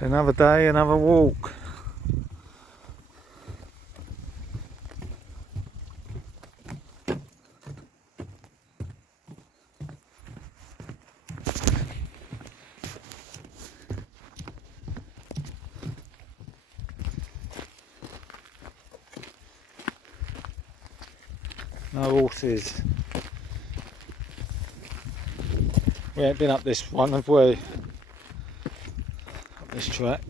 Another day, another walk. No horses. We ain't been up this one, have we? Up this track.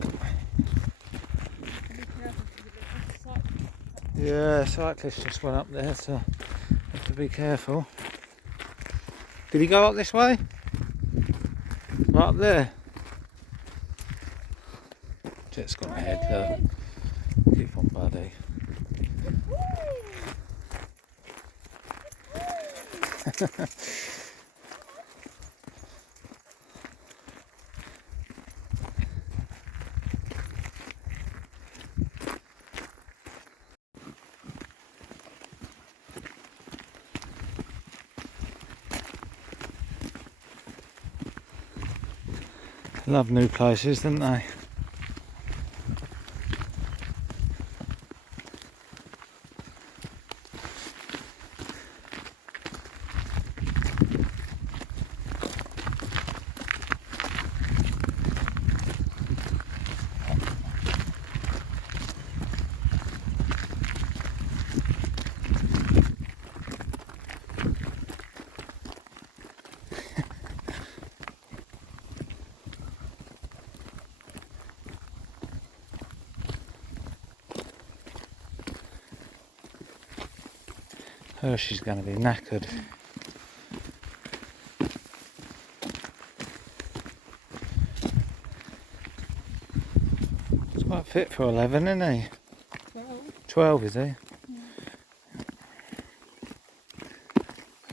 Yeah, cyclist just went up there, so have to be careful. Did he go up this way? Right up there? Jett's gone ahead, look. Keep on, buddy. Love new places, don't they? Hershey's going to be knackered. He's quite fit for 11, isn't he? 12 is he? Yeah.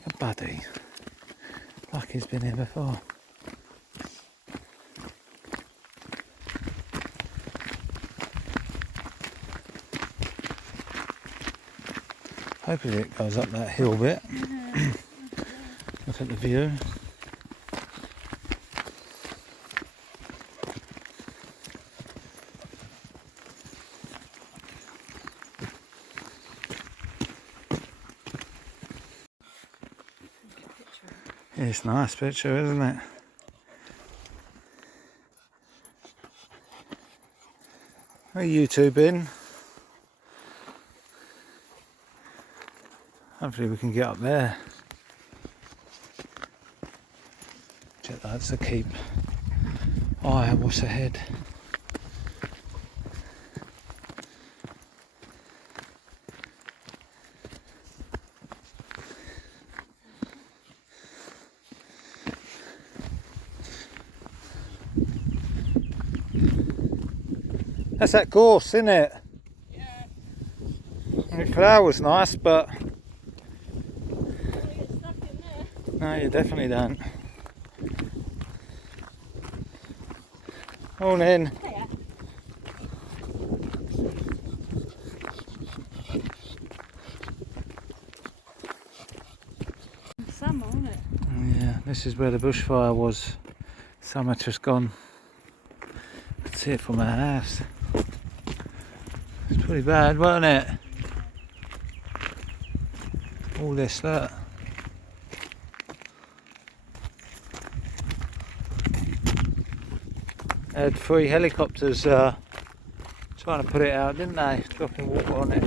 A buddy. Like he's been here before. Hopefully it goes up that hill bit. Look at the view. It's a nice picture, isn't it? Where you two been? Hopefully we can get up there. Check that's the keep. Oh, what's ahead? That's that gorse, isn't it? Yeah. The flower's nice, but Get stuck in there. no, you definitely don't. Morning. Hiya. Summer, isn't it? Yeah, this is where the bushfire was. Summer just gone. I could see it from our house. It's pretty bad, wasn't it? All this, look. They had 3 helicopters trying to put it out, didn't they? Dropping water on it.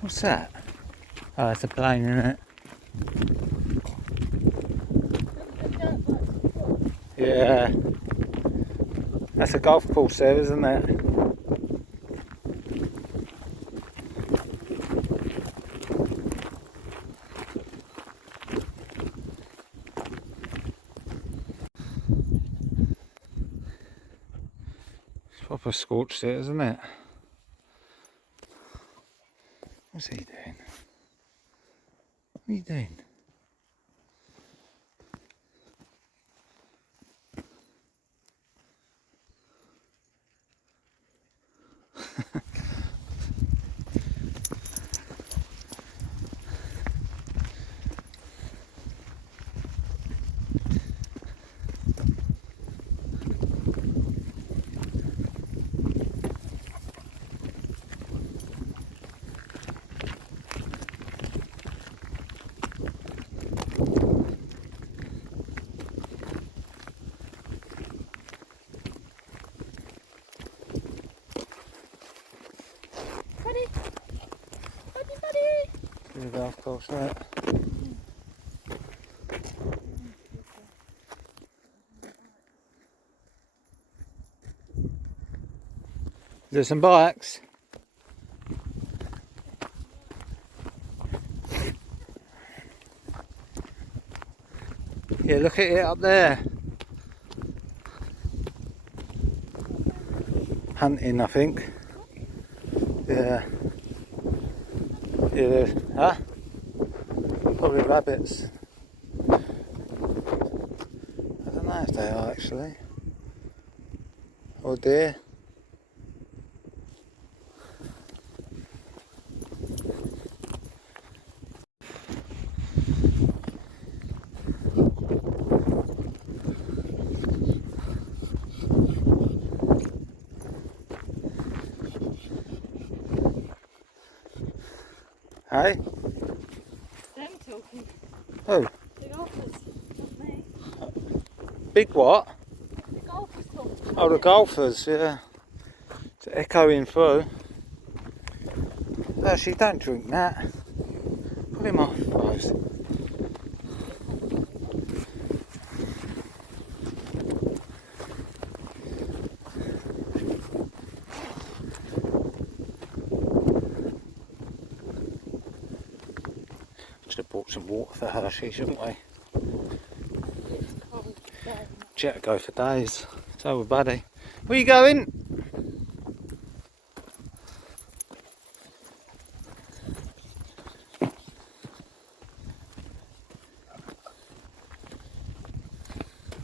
What's that? Oh, it's a plane, isn't it? Yeah. That's a golf course there, isn't it? It's proper scorched it, isn't it? What's he doing? What are you doing? Buddy! Buddy, buddy! To the golf course, right? There's some bikes. Yeah, look at it up there. Hunting, I think. Yeah. Yeah, huh? Probably rabbits. I don't know if they are actually. Or deer. Hey? Them talking. Oh, The golfers, not me. big what? The golfers talking. Oh, the golfers, yeah. It's echoing through. Actually, don't drink that. Put him off, guys. Should have bought some water for Hershey, shouldn't we? It's cold. Jett would go for days. So would Buddy. Where you going?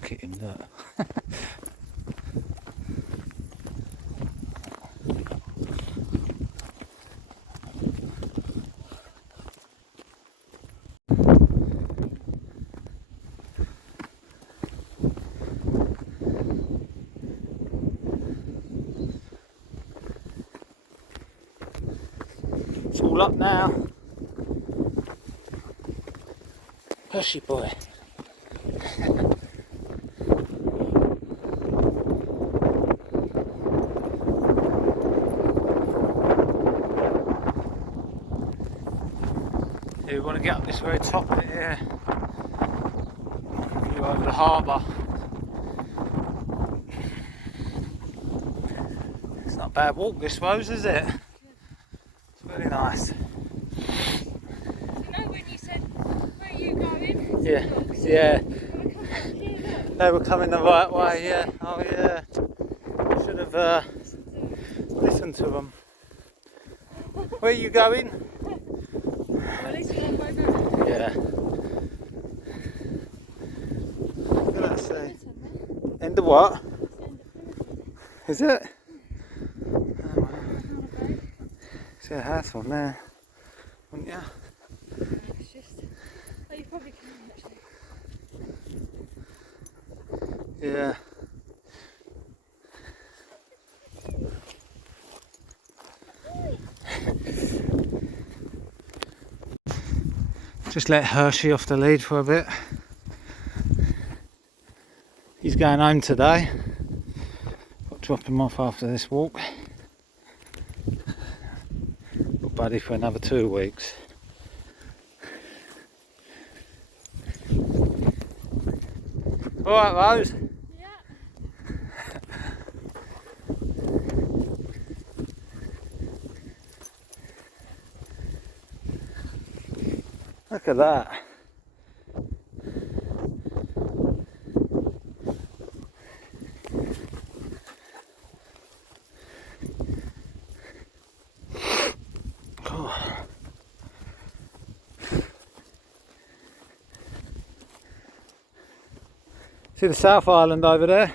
Look at him, look. It's all up now. Hershey boy. Yeah, we want to get up this very top bit here. View over the harbour. It's not a bad walk this Rose, is it? It's really nice. You know when you said, where are you going? Yeah, yeah. Wanna come back here, look? They were coming the right way, yeah. Oh yeah. Should have listened to them. Where are you going? Well, at least we don't both go. Yeah. Look at that sea. End of what? Is it? See a house on there, wouldn't you? It's just, oh, you probably can actually. Yeah. Just let Hershey off the lead for a bit. He's going home today. Got to drop him off after this walk. Got Buddy for another 2 weeks. Alright, Rose. Yeah. Look at that. Oh. See the South Island over there?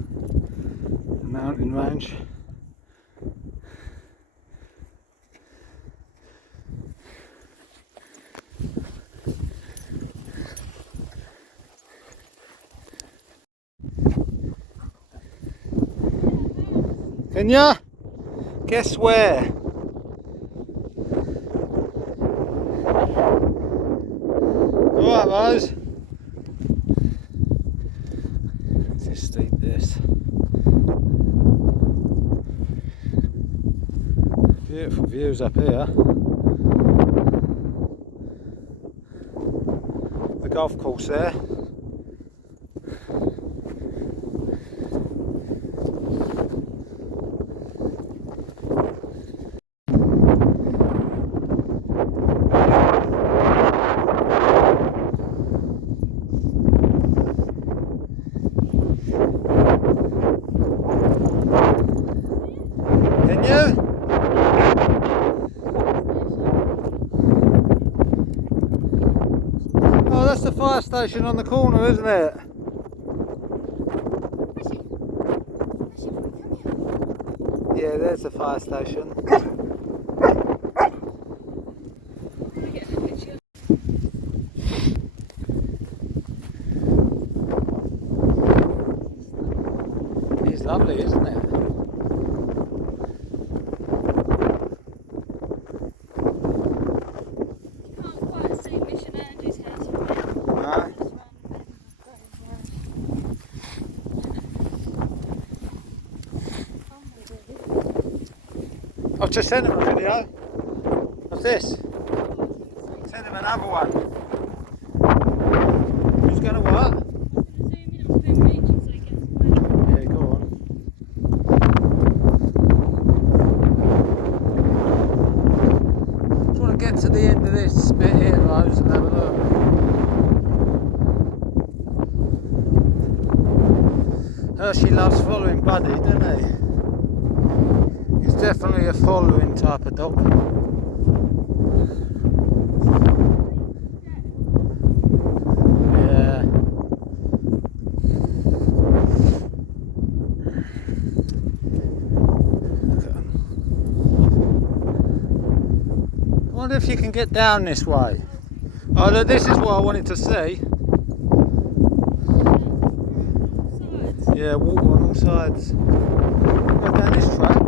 The mountain range. Can ya? Guess where? Alright, Rose. Let's just steep this. Beautiful views up here. The golf course there. Can you? Oh, that's the fire station on the corner, isn't it? Yeah, there's the fire station. It's lovely, isn't it? I've just sent him a video of this. Send him another one. Who's going to what? Yeah, go on. Just want to get to the end of this bit here, Rose, and have a look. Hershey loves following Buddy, doesn't he? He's definitely a following type of dog. Yeah. Look at him. I wonder if you can get down this way. Oh, look, this is what I wanted to see. Yeah, water on all sides. Go down this track.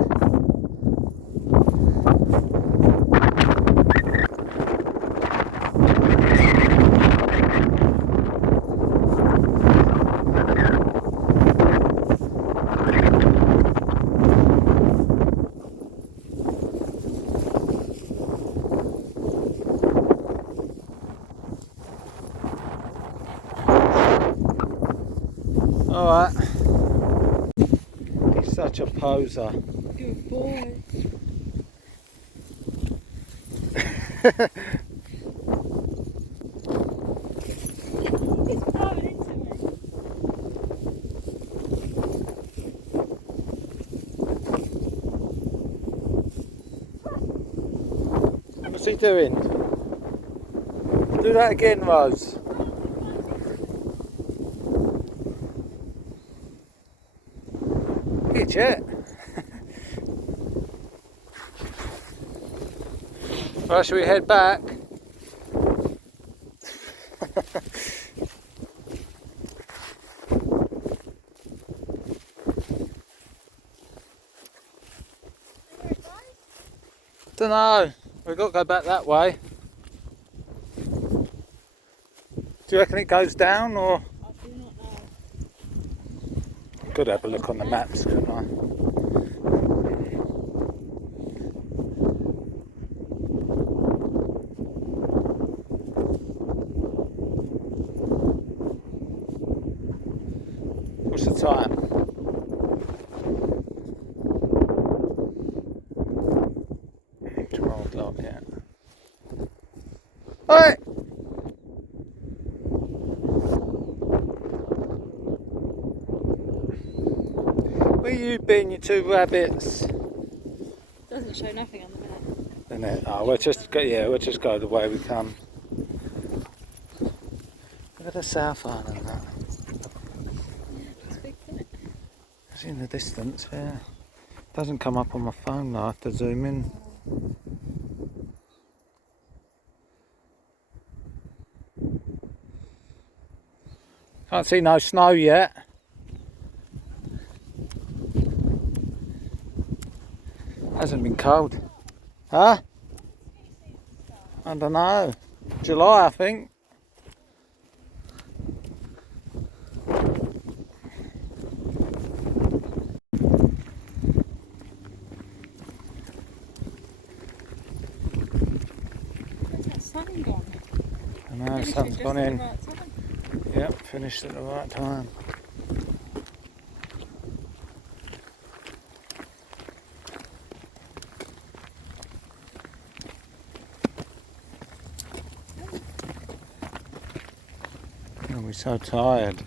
Alright. He's such a poser. Good boy. He's blowing into me. What's he doing? Do that again, Rose. Here, Jett. Right, shall we head back? Don't know. We've got to go back that way. Do you reckon it goes down, or? I do not know. Could have a look on the maps, couldn't I? What's the time? 12 o'clock, yeah. Alright! Where you been, you two rabbits? Doesn't show nothing on the minute. Isn't it? Oh, we'll just go, yeah, we'll just go the way we come. Look at the South Island, that. It's big, isn't it? It's in the distance, yeah. Doesn't come up on my phone though, I have to zoom in. Can't see no snow yet. cold. Huh? I don't know. July, I think. Where's that sun gone? I know, Finished sun's it gone just at in. the right time. Yep, finished at the right time. Oh, we're so tired.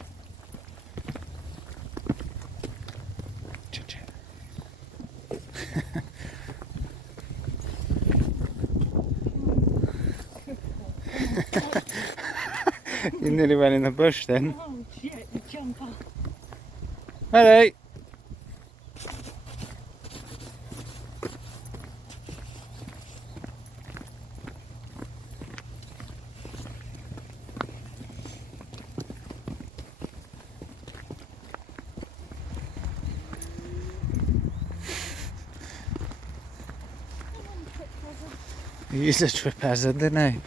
You nearly went in the bush then. Oh shit, the jumper. Ready? He is a trip hazard, didn't he?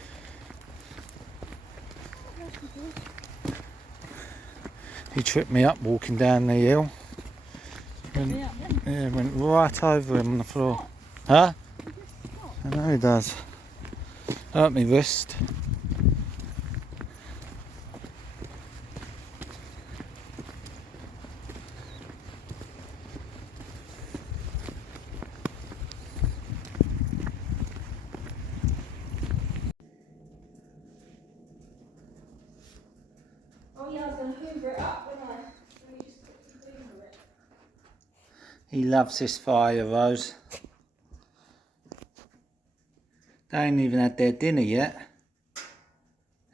He tripped me up walking down the hill. Went right over him on the floor. Huh? I know he does. Hurt me wrist. Oh yeah, I was going to hoover it up, wasn't I? Let me just quickly hoover it. He loves this fire, Rose. They ain't even had their dinner yet.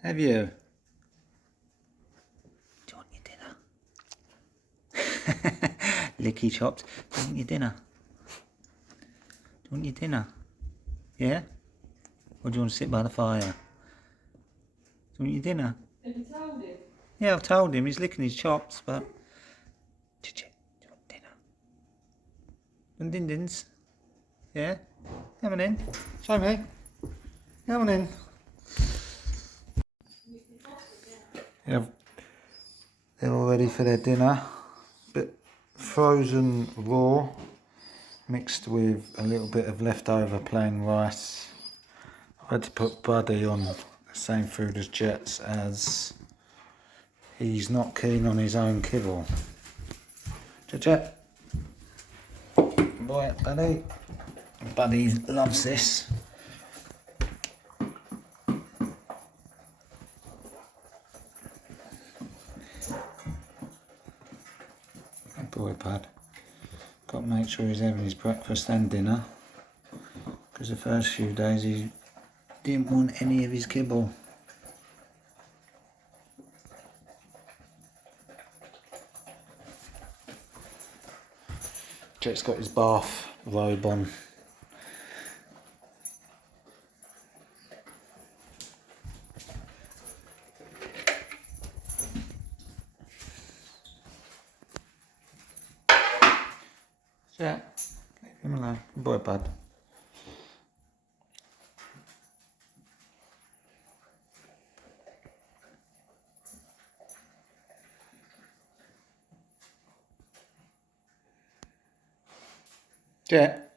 Have you? Do you want your dinner? Licky chops. Do you want your dinner? Do you want your dinner? Yeah? Or do you want to sit by the fire? Do you want your dinner? Have you told him? Yeah, I've told him. He's licking his chops, but... Do you want dinner? And din-dins? Yeah? Come on in. Show me. Come on in. Yeah, they're all ready for their dinner. Bit frozen raw, mixed with a little bit of leftover plain rice. I had to put Buddy on the same food as Jett's, as he's not keen on his own kibble. Jett. Boy, Buddy. Buddy loves this. Good boy, Bud. Got to make sure he's having his breakfast and dinner, because the first few days he didn't want any of his kibble. Jett's got his bath robe on. Jett, leave him alone. Good boy, Bud. Jett.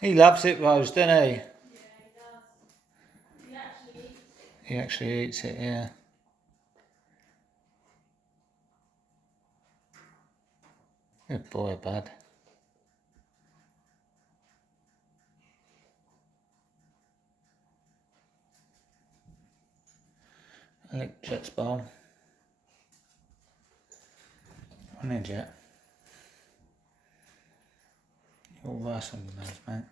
He loves it, Rose, doesn't he? Yeah, he does. He actually eats it. He actually eats it, yeah. Good boy, Bud. I like Jett's bowl. Come on in, Jett. You're all rice on your nose, mate.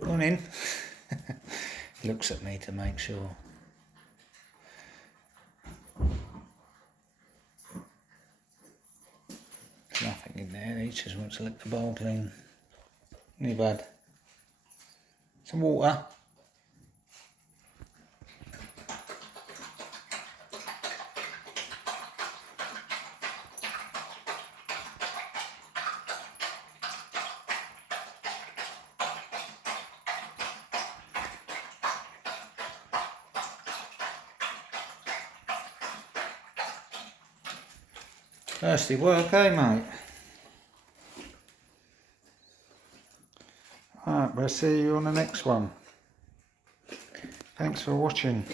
Go on in. He looks at me to make sure. just wants to lick the bowl clean. New bad. Some water. Thirsty work, eh mate? Alright, we'll see you on the next one. Thanks for watching.